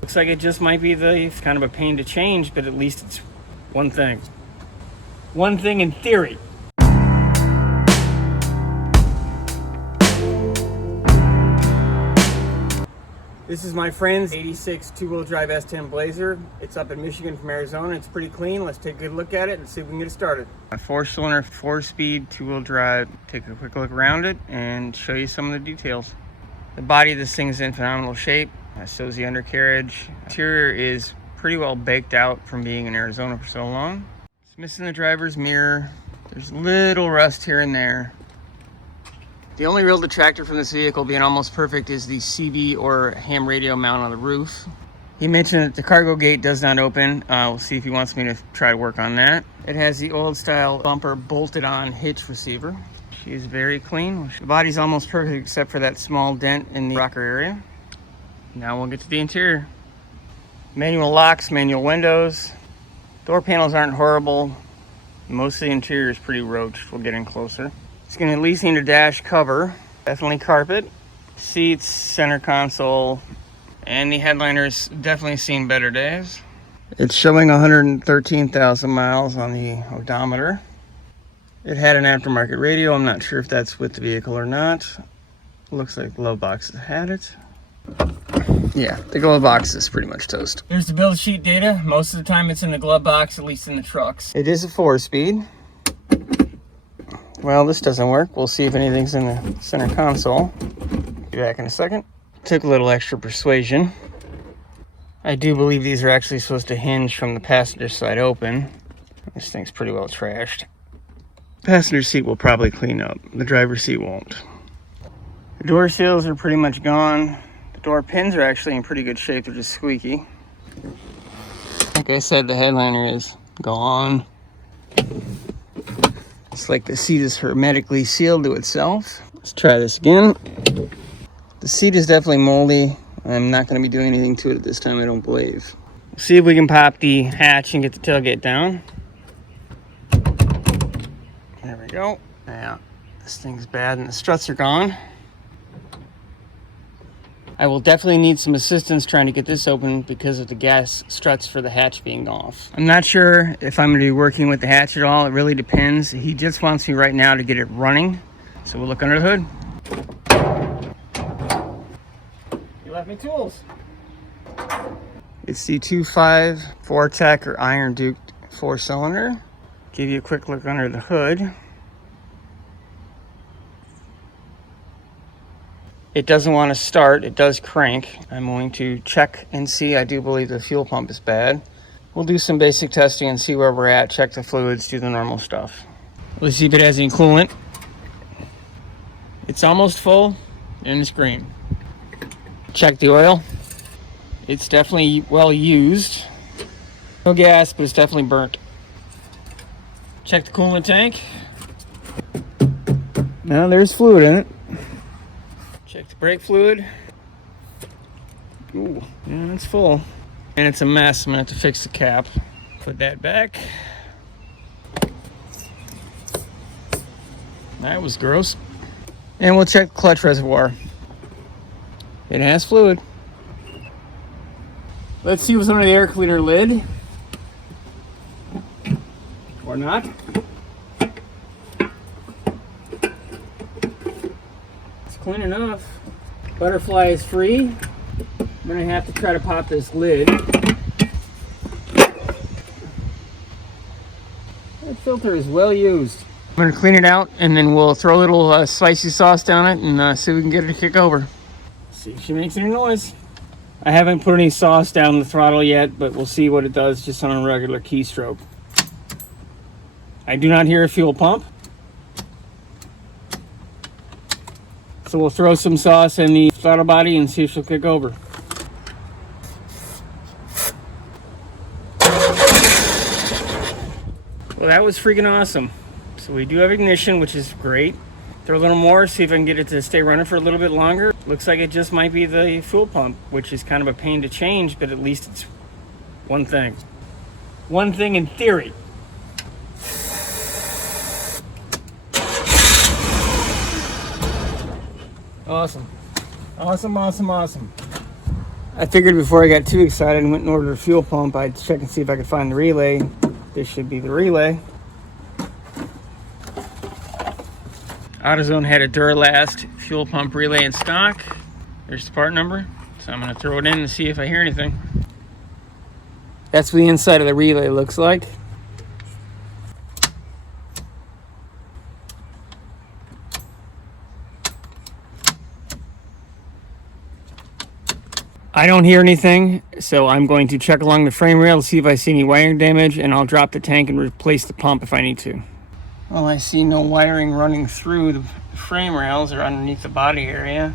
Looks like it just might be it's kind of a pain to change, but at least it's one thing. One thing in theory. This is my friend's 86 two-wheel drive S10 Blazer. It's up in Michigan from Arizona. It's pretty clean. Let's take a good look at it and see if we can get it started. A 4-cylinder, 4-speed, two-wheel drive. Take a quick look around it and show you some of the details. The body of this thing is in phenomenal shape. So is the undercarriage. Interior is pretty well baked out from being in Arizona for so long. It's missing the driver's mirror. There's little rust here and there. The only real detractor from this vehicle being almost perfect is the CB or ham radio mount on the roof. He mentioned that the cargo gate does not open. We'll see if he wants me to try to work on that. It has the old style bumper bolted on hitch receiver. She is very clean. The body's almost perfect except for that small dent in the rocker area. Now we'll get to the interior. Manual locks, manual windows. Door panels aren't horrible. Most of the interior is pretty roached. We'll get in closer. It's going to at least need a dash cover, definitely carpet, seats, center console, and the headliner's definitely seen better days. It's showing 113,000 miles on the odometer. It had an aftermarket radio. I'm not sure if that's with the vehicle or not. Looks like the glove box had it. Yeah, the glove box is pretty much toast. Here's the build sheet data. Most of the time it's in the glove box, at least in the trucks. It is a 4-speed. Well, this doesn't work. We'll see if anything's in the center console. Be back in a second. Took a little extra persuasion. I do believe these are actually supposed to hinge from the passenger side open. This thing's pretty well trashed. Passenger seat will probably clean up. The driver's seat won't. The door seals are pretty much gone. The door pins are actually in pretty good shape. They're just squeaky. Like I said, the headliner is gone. It's like the seat is hermetically sealed to itself. Let's try this again. The seat is definitely moldy. I'm not going to be doing anything to it at this time, I don't believe. See if we can pop the hatch and get the tailgate down. There we go. Yeah, this thing's bad and the struts are gone. I will definitely need some assistance trying to get this open because of the gas struts for the hatch being off. I'm not sure if I'm going to be working with the hatch at all. It really depends. He just wants me right now to get it running. So we'll look under the hood. You left me tools. It's the 2.5 Vortec or Iron Duke 4-cylinder. Give you a quick look under the hood. It doesn't want to start, it does crank. I'm going to check and see. I do believe the fuel pump is bad. We'll do some basic testing and see where we're at, check the fluids, do the normal stuff. Let's see if it has any coolant. It's almost full and it's green. Check the oil. It's definitely well used. No gas, but it's definitely burnt. Check the coolant tank. Now there's fluid in it. Check the brake fluid. Ooh, yeah, it's full. And it's a mess. I'm gonna have to fix the cap. Put that back. That was gross. And we'll check the clutch reservoir. It has fluid. Let's see what's under the air cleaner lid. Or not. Clean enough. Butterfly is free. I'm gonna have to try to pop this lid. That filter is well used. I'm gonna clean it out and then we'll throw a little spicy sauce down it and see if we can get her to kick over. See if she makes any noise. I haven't put any sauce down the throttle yet, but we'll see what it does just on a regular keystroke. I do not hear a fuel pump. So we'll throw some sauce in the throttle body and see if she'll kick over. Well, that was freaking awesome. So we do have ignition, which is great. Throw a little more, see if I can get it to stay running for a little bit longer. Looks like it just might be the fuel pump, which is kind of a pain to change, but at least it's one thing. One thing in theory. Awesome. Awesome, awesome, awesome. I figured before I got too excited and went and ordered a fuel pump, I'd check and see if I could find the relay. This should be the relay. AutoZone had a Duralast fuel pump relay in stock. There's the part number. So I'm going to throw it in and see if I hear anything. That's what the inside of the relay looks like. I don't hear anything, so I'm going to check along the frame rail to see if I see any wiring damage, and I'll drop the tank and replace the pump if I need to. Well, I see no wiring running through the frame rails or underneath the body area.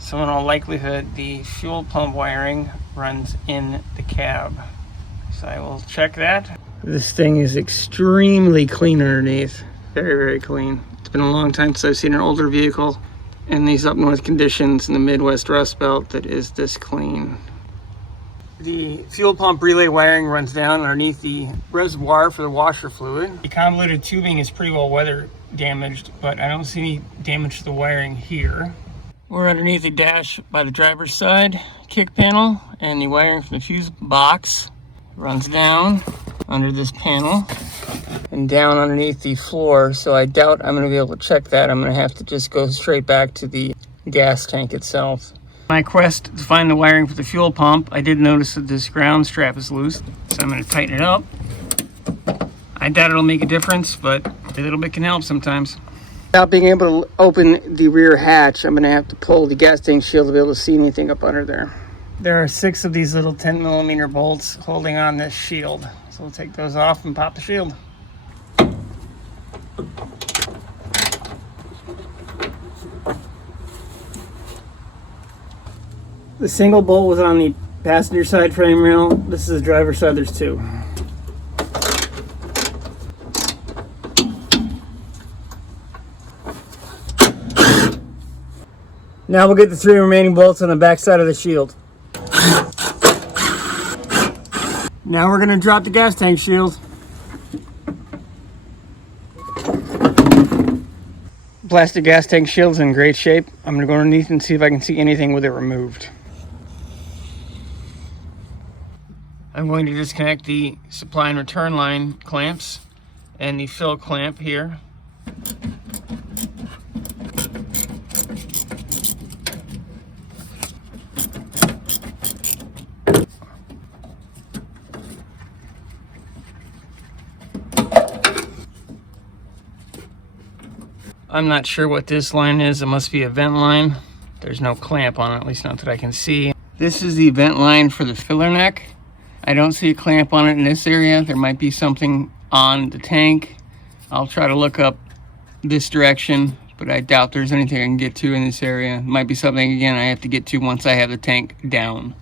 So in all likelihood, the fuel pump wiring runs in the cab. So I will check that. This thing is extremely clean underneath. Very, very clean. It's been a long time since I've seen an older vehicle in these up north conditions in the Midwest Rust Belt that is this clean. The fuel pump relay wiring runs down underneath the reservoir for the washer fluid. The convoluted tubing is pretty well weather damaged, but I don't see any damage to the wiring here. We're underneath the dash by the driver's side kick panel, and the wiring from the fuse box runs down under this panel and down underneath the floor, so I doubt I'm going to be able to check that. I'm going to have to just go straight back to the gas tank itself. My quest to find the wiring for the fuel pump, I did notice that this ground strap is loose, so I'm going to tighten it up. I doubt it'll make a difference, but a little bit can help sometimes. Without being able to open the rear hatch, I'm going to have to pull the gas tank shield to be able to see anything up under there. There are 6 of these little 10mm bolts holding on this shield, so we'll take those off and pop the shield. The single bolt was on the passenger side frame rail. This is the driver's side. There's 2. Now we'll get the 3 remaining bolts on the back side of the shield. Now we're going to drop the gas tank shield. Plastic gas tank shield's in great shape. I'm going to go underneath and see if I can see anything with it removed. I'm going to disconnect the supply and return line clamps and the fill clamp here. I'm not sure what this line is. It must be a vent line. There's no clamp on it, at least not that I can see. This is the vent line for the filler neck. I don't see a clamp on it in this area. There might be something on the tank. I'll try to look up this direction, but I doubt there's anything I can get to in this area. Might be something, again, I have to get to once I have the tank down.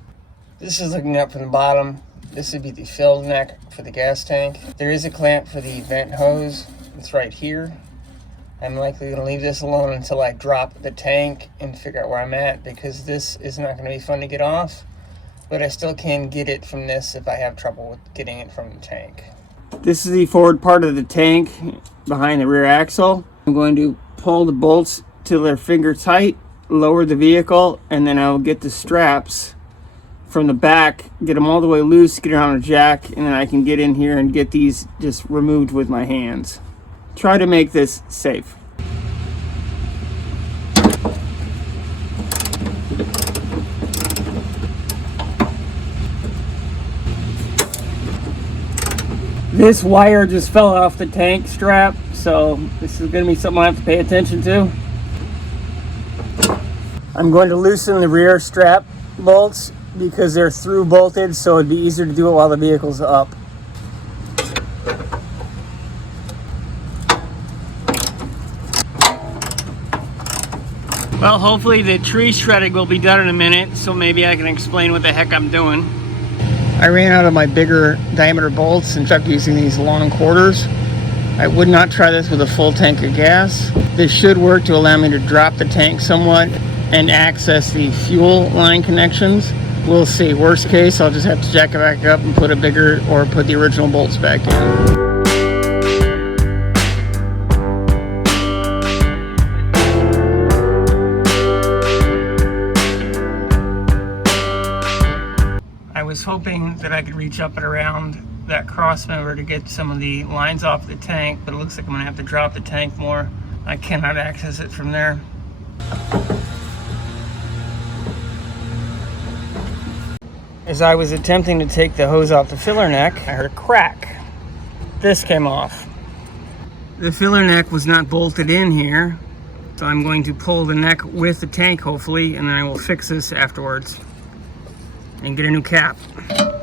This is looking up from the bottom. This would be the filled neck for the gas tank. There is a clamp for the vent hose. It's right here. I'm likely going to leave this alone until I drop the tank and figure out where I'm at, because this is not going to be fun to get off, but I still can get it from this if I have trouble with getting it from the tank. This is the forward part of the tank behind the rear axle. I'm going to pull the bolts till they're finger tight, lower the vehicle, and then I'll get the straps from the back, get them all the way loose, get it on a jack, and then I can get in here and get these just removed with my hands. Try to make this safe. This wire just fell off the tank strap, so this is going to be something I have to pay attention to. I'm going to loosen the rear strap bolts because they're through bolted, so it'd be easier to do it while the vehicle's up. Well, hopefully the tree shredding will be done in a minute, so maybe I can explain what the heck I'm doing. I ran out of my bigger diameter bolts and stuck using these long quarters. I would not try this with a full tank of gas. This should work to allow me to drop the tank somewhat and access the fuel line connections. We'll see. Worst case, I'll just have to jack it back up and put a bigger, or put the original bolts back in. hoping that I could reach up and around that cross member to get some of the lines off the tank, but it looks like I'm gonna have to drop the tank more. I cannot access it from there. As I was attempting to take the hose off the filler neck, I heard a crack. This came off. The filler neck was not bolted in here, so I'm going to pull the neck with the tank hopefully, and then I will fix this afterwards and get a new cap.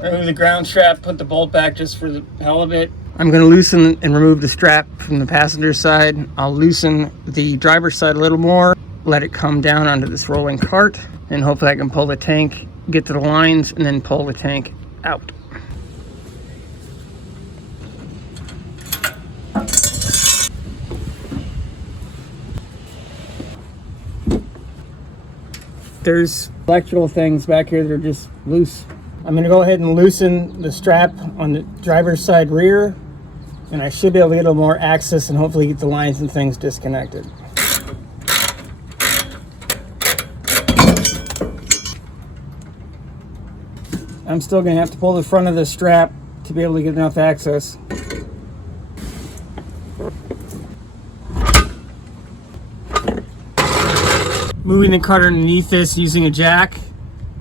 Remove the ground strap, put the bolt back just for the hell of it. I'm going to loosen and remove the strap from the passenger side. I'll loosen the driver's side a little more, let it come down onto this rolling cart, and hopefully I can pull the tank, get to the lines, and then pull the tank out. There's electrical things back here that are just loose. I'm gonna go ahead and loosen the strap on the driver's side rear, and I should be able to get a little more access and hopefully get the lines and things disconnected. I'm still gonna have to pull the front of the strap to be able to get enough access. Moving the cart underneath this using a jack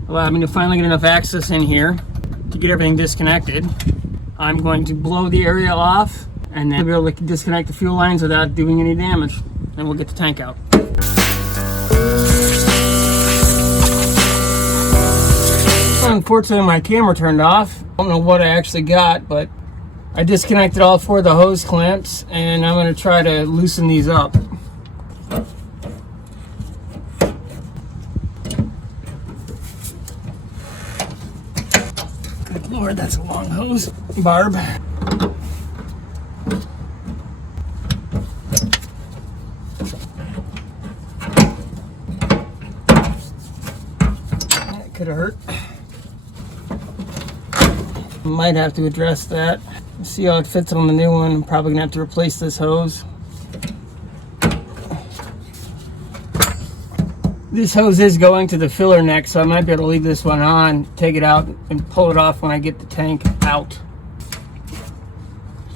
allowed me to finally get enough access in here to get everything disconnected. I'm going to blow the area off and then be able to disconnect the fuel lines without doing any damage. Then we'll get the tank out. Unfortunately, my camera turned off. I don't know what I actually got, but I disconnected all 4 of the hose clamps, and I'm going to try to loosen these up. Good Lord, that's a long hose barb. That could have hurt. Might have to address that. See how it fits on the new one. I'm probably gonna have to replace this hose. This hose is going to the filler neck, so I might be able to leave this one on, take it out, and pull it off when I get the tank out.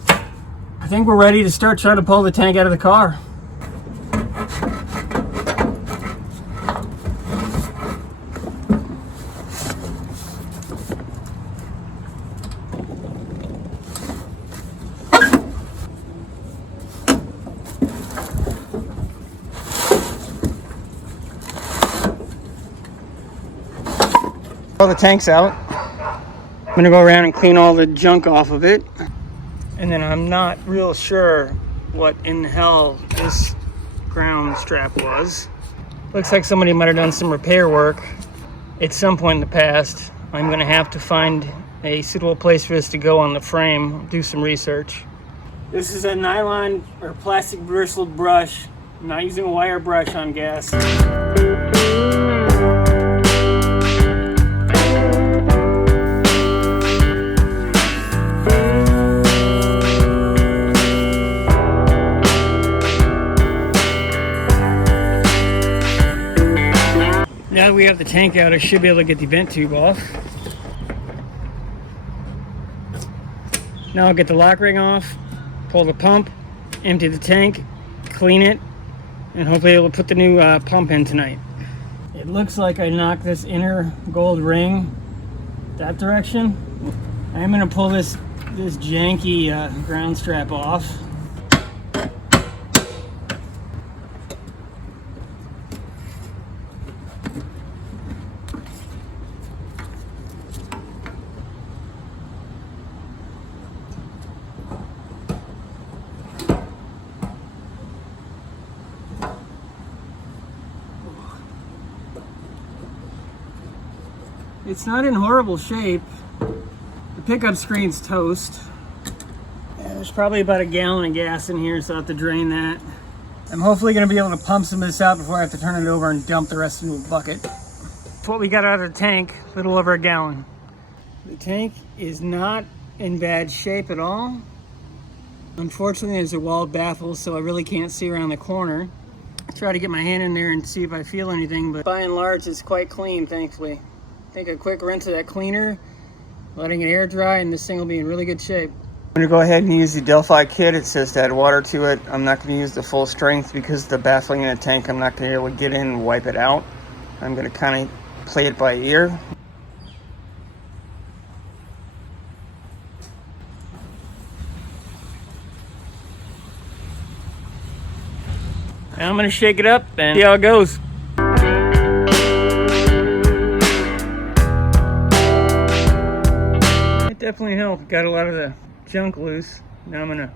I think we're ready to start trying to pull the tank out of the car. All the tank's out. I'm gonna go around and clean all the junk off of it. And then I'm not real sure what in the hell this ground strap was. Looks like somebody might have done some repair work at some point in the past. I'm gonna have to find a suitable place for this to go on the frame, do some research. This is a nylon or plastic bristled brush. I'm not using a wire brush on gas. Now that we have the tank out, I should be able to get the vent tube off. Now I'll get the lock ring off, pull the pump, empty the tank, clean it, and hopefully it'll put the new pump in tonight. It looks like I knocked this inner gold ring that direction. I'm gonna pull this janky ground strap off. It's not in horrible shape. The pickup screen's toast. Yeah, there's probably about a gallon of gas in here, so I'll have to drain that. I'm hopefully gonna be able to pump some of this out before I have to turn it over and dump the rest into a bucket. That's what we got out of the tank, a little over a gallon. The tank is not in bad shape at all. Unfortunately, there's a walled baffle, so I really can't see around the corner. I try to get my hand in there and see if I feel anything, but by and large, it's quite clean, thankfully. I think a quick rinse of that cleaner letting it air dry, and this thing will be in really good shape. I'm going to go ahead and use the Delphi kit. It says to add water to it. I'm not going to use the full strength because of the baffling in the tank. I'm not going to be able to get in and wipe it out. I'm going to kind of play it by ear. Now I'm going to shake it up and see how it goes. It definitely helped. Got a lot of the junk loose. Now I'm going to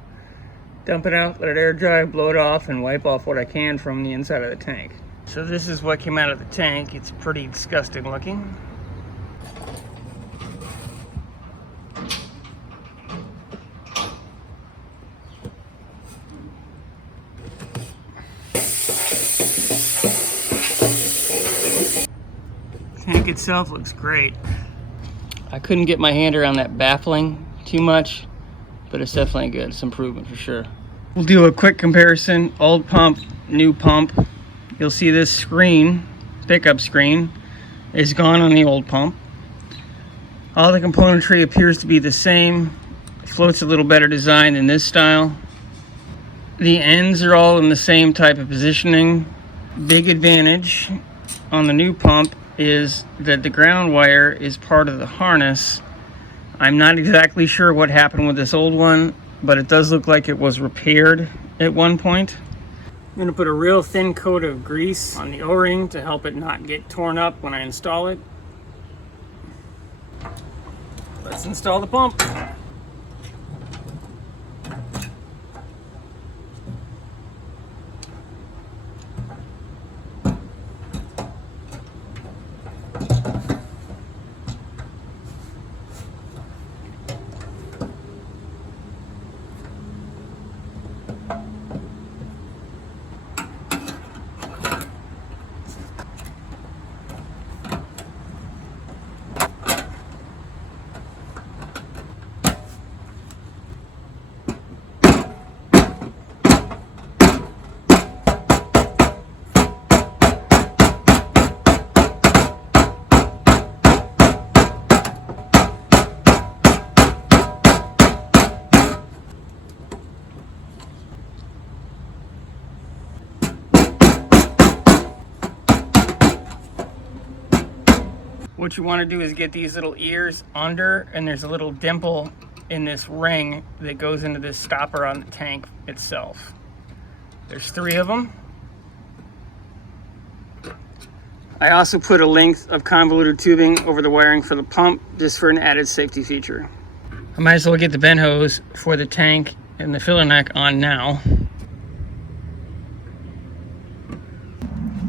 dump it out, let it air dry, blow it off, and wipe off what I can from the inside of the tank. So this is what came out of the tank. It's pretty disgusting looking. Tank itself looks great. I couldn't get my hand around that baffling too much, but it's definitely good. It's improvement for sure. We'll do a quick comparison. Old pump, new pump. You'll see this screen, pickup screen, is gone on the old pump. All the componentry appears to be the same. Float's a little better designed in this style. The ends are all in the same type of positioning. Big advantage on the new pump is that the ground wire is part of the harness. I'm not exactly sure what happened with this old one, but it does look like it was repaired at one point. I'm going to put a real thin coat of grease on the O-ring to help it not get torn up when I install it. Let's install the pump. What you want to do is get these little ears under, and there's a little dimple in this ring that goes into this stopper on the tank itself. There's 3 of them. I also put a length of convoluted tubing over the wiring for the pump just for an added safety feature. I might as well get the bend hose for the tank and the filler neck on now.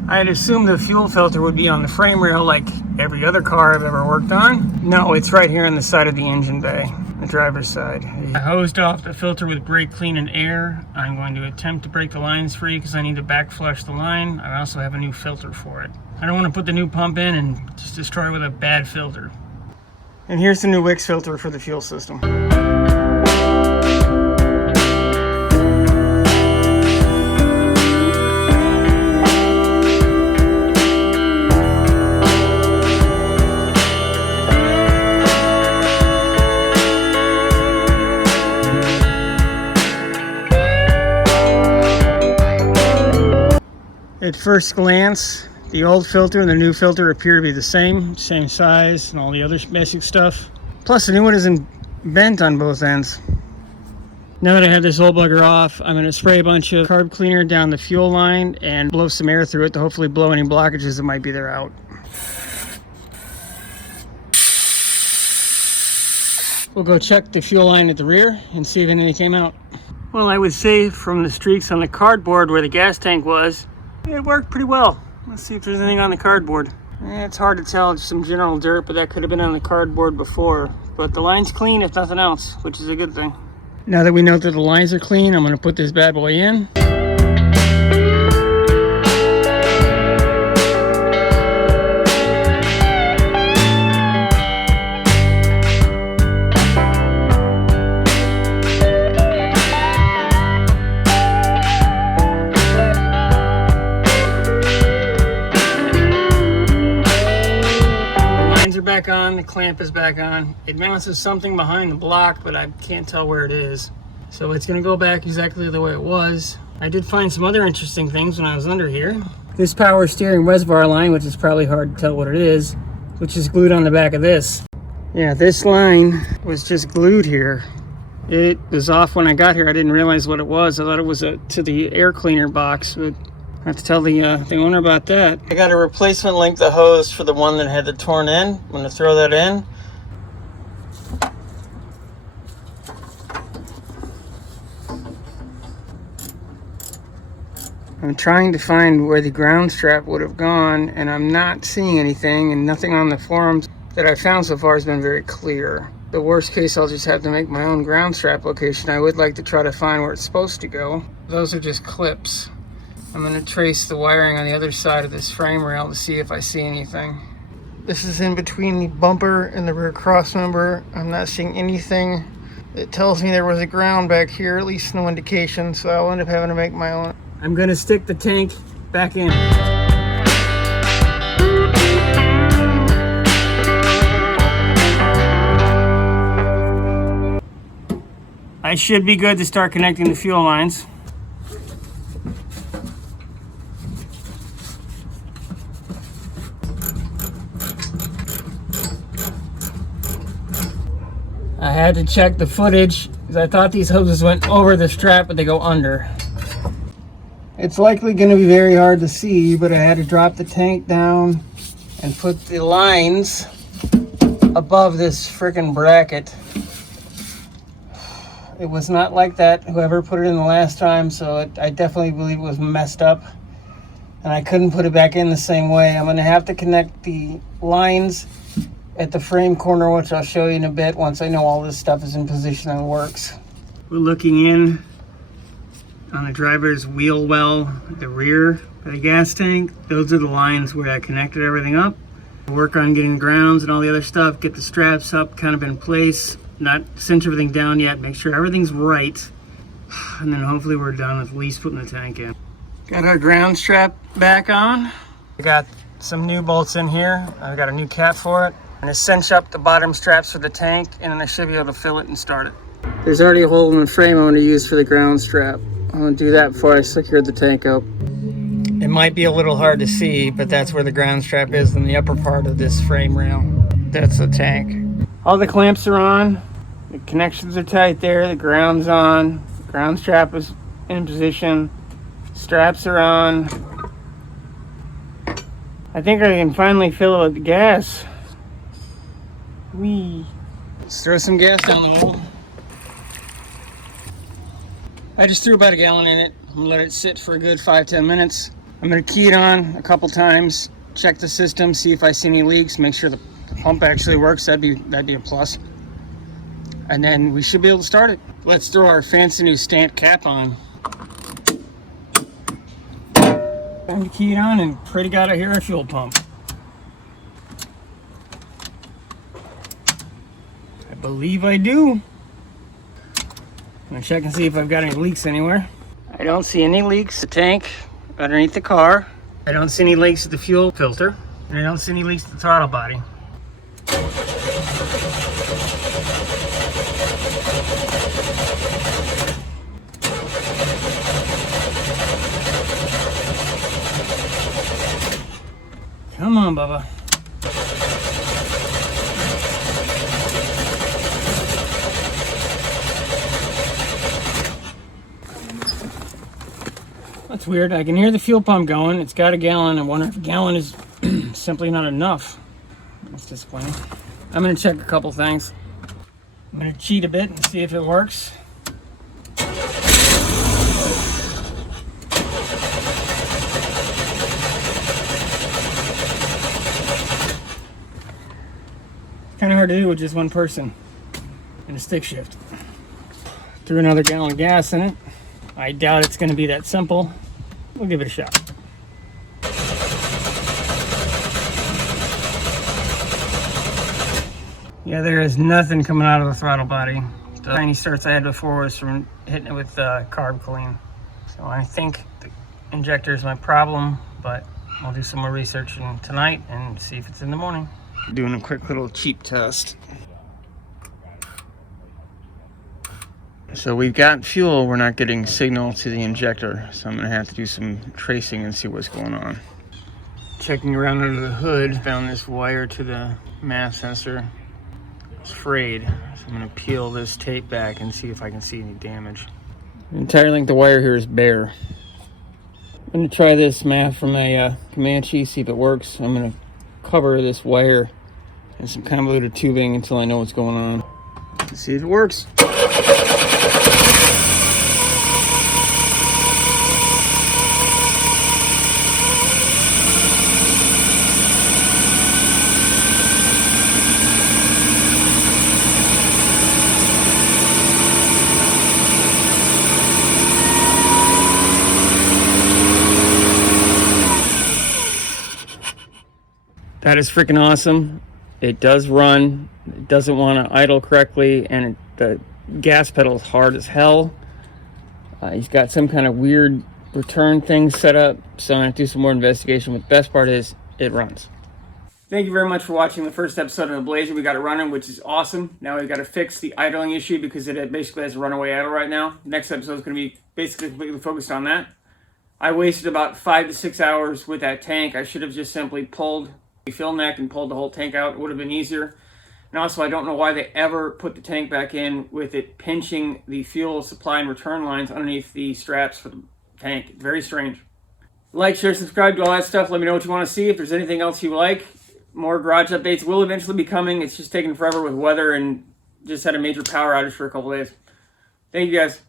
I had assumed the fuel filter would be on the frame rail like every other car I've ever worked on. No, it's right here on the side of the engine bay, the driver's side. I hosed off the filter with brake clean and air. I'm going to attempt to break the lines free because I need to back flush the line. I also have a new filter for it. I don't want to put the new pump in and just destroy it with a bad filter. And here's the new Wix filter for the fuel system. At first glance, the old filter and the new filter appear to be the same size and all the other basic stuff. Plus the new one isn't bent on both ends. Now that I have this old bugger off, I'm going to spray a bunch of carb cleaner down the fuel line and blow some air through it to hopefully blow any blockages that might be there out. We'll go check the fuel line at the rear and see if anything came out. Well, I would say from the streaks on the cardboard where the gas tank was, it worked pretty well. Let's see if there's anything on the cardboard. It's hard to tell, just some general dirt, but that could have been on the cardboard before. But the line's clean if nothing else, which is a good thing. Now that we know that the lines are clean, I'm going to put this bad boy in. are back on, the clamp is back on. It mounts something behind the block, but I can't tell where it is. So it's gonna go back exactly the way it was. I did find some other interesting things when I was under here. This power steering reservoir line, which is probably hard to tell what it is, which is glued on the back of this. Yeah, this line was just glued here. It was off when I got here. I didn't realize what it was. I thought it was to the air cleaner box, but I have to tell the owner about that. I got a replacement length of hose for the one that had the torn end. I'm gonna throw that in. I'm trying to find where the ground strap would have gone, and I'm not seeing anything, and nothing on the forums that I've found so far has been very clear. The worst case, I'll just have to make my own ground strap location. I would like to try to find where it's supposed to go. Those are just clips. I'm going to trace the wiring on the other side of this frame rail to see if I see anything. This is in between the bumper and the rear cross member. I'm not seeing anything that tells me there was a ground back here, at least no indication, so I'll end up having to make my own. I'm going to stick the tank back in. I should be good to start connecting the fuel lines. I had to check the footage because I thought these hoses went over the strap, but they go under. It's likely going to be very hard to see, but I had to drop the tank down and put the lines above this freaking bracket. It was not like that, whoever put it in the last time, so I definitely believe it was messed up. And I couldn't put it back in the same way. I'm going to have to connect the lines at the frame corner, which I'll show you in a bit once I know all this stuff is in position and works. We're looking in on the driver's wheel well at the rear of the gas tank. Those are the lines where I connected everything up. Work on getting grounds and all the other stuff, get the straps up kind of in place, not cinch everything down yet, make sure everything's right, and then hopefully we're done with at least putting the tank in. Got our ground strap back on. We got some new bolts in here. I've got a new cap for it. I'm gonna cinch up the bottom straps for the tank, and then I should be able to fill it and start it. There's already a hole in the frame I'm gonna use for the ground strap. I'm gonna do that before I secure the tank up. It might be a little hard to see, but that's where the ground strap is in the upper part of this frame rail. That's the tank. All the clamps are on. The connections are tight there. The ground's on. The ground strap is in position. Straps are on. I think I can finally fill it with gas. Whee. Let's throw some gas down the middle. I just threw about a gallon in it. I'm gonna let it sit for a good 5-10 minutes. I'm gonna key it on a couple times, check the system, see if I see any leaks, make sure the pump actually works. That'd be a plus. And then we should be able to start it. Let's throw our fancy new stamped cap on. Time to key it on and pray to God I hear a fuel pump. I believe I do. I'm gonna check and see if I've got any leaks anywhere. I don't see any leaks. The tank underneath the car. I don't see any leaks at the fuel filter. And I don't see any leaks at the throttle body. Come on, Bubba. That's weird. I can hear the fuel pump going. It's got a gallon. I wonder if a gallon is simply not enough. That's disappointing. I'm going to check a couple things. I'm going to cheat a bit and see if it works. Kind of hard to do with just one person and a stick shift. Threw another gallon of gas in it. I doubt it's going to be that simple. We'll give it a shot. Yeah, there is nothing coming out of the throttle body. The tiny starts I had before was from hitting it with carb clean. So I think the injector is my problem, but I'll do some more research tonight and see if it's in the morning. Doing a quick little cheap test. So we've got fuel, we're not getting signal to the injector, so I'm gonna have to do some tracing and see what's going on. Checking around under the hood, found this wire to the mass sensor. It's frayed, so I'm gonna peel this tape back and see if I can see any damage. The entire length of wire here is bare. I'm gonna try this math from a Comanche, see if it works. I'm gonna cover this wire in some convoluted tubing until I know what's going on. Let's see if it works. That is freaking awesome. It does run. It doesn't want to idle correctly, and the gas pedal is hard as hell. He's got some kind of weird return thing set up, so I'm going to do some more investigation. But the best part is, it runs. Thank you very much for watching the first episode of the Blazer. We got it running, which is awesome. Now we've got to fix the idling issue because it basically has a runaway idle right now. Next episode is going to be basically completely focused on that. I wasted about 5 to 6 hours with that tank. I should have just simply pulled the fuel neck and pulled the whole tank out. It would have been easier. And also, I don't know why they ever put the tank back in with it pinching the fuel supply and return lines underneath the straps for the tank. Very strange. Like, share, subscribe, do all that stuff. Let me know what you want to see. If there's anything else you like, more garage updates will eventually be coming. It's just taking forever with weather and just had a major power outage for a couple days. Thank you guys.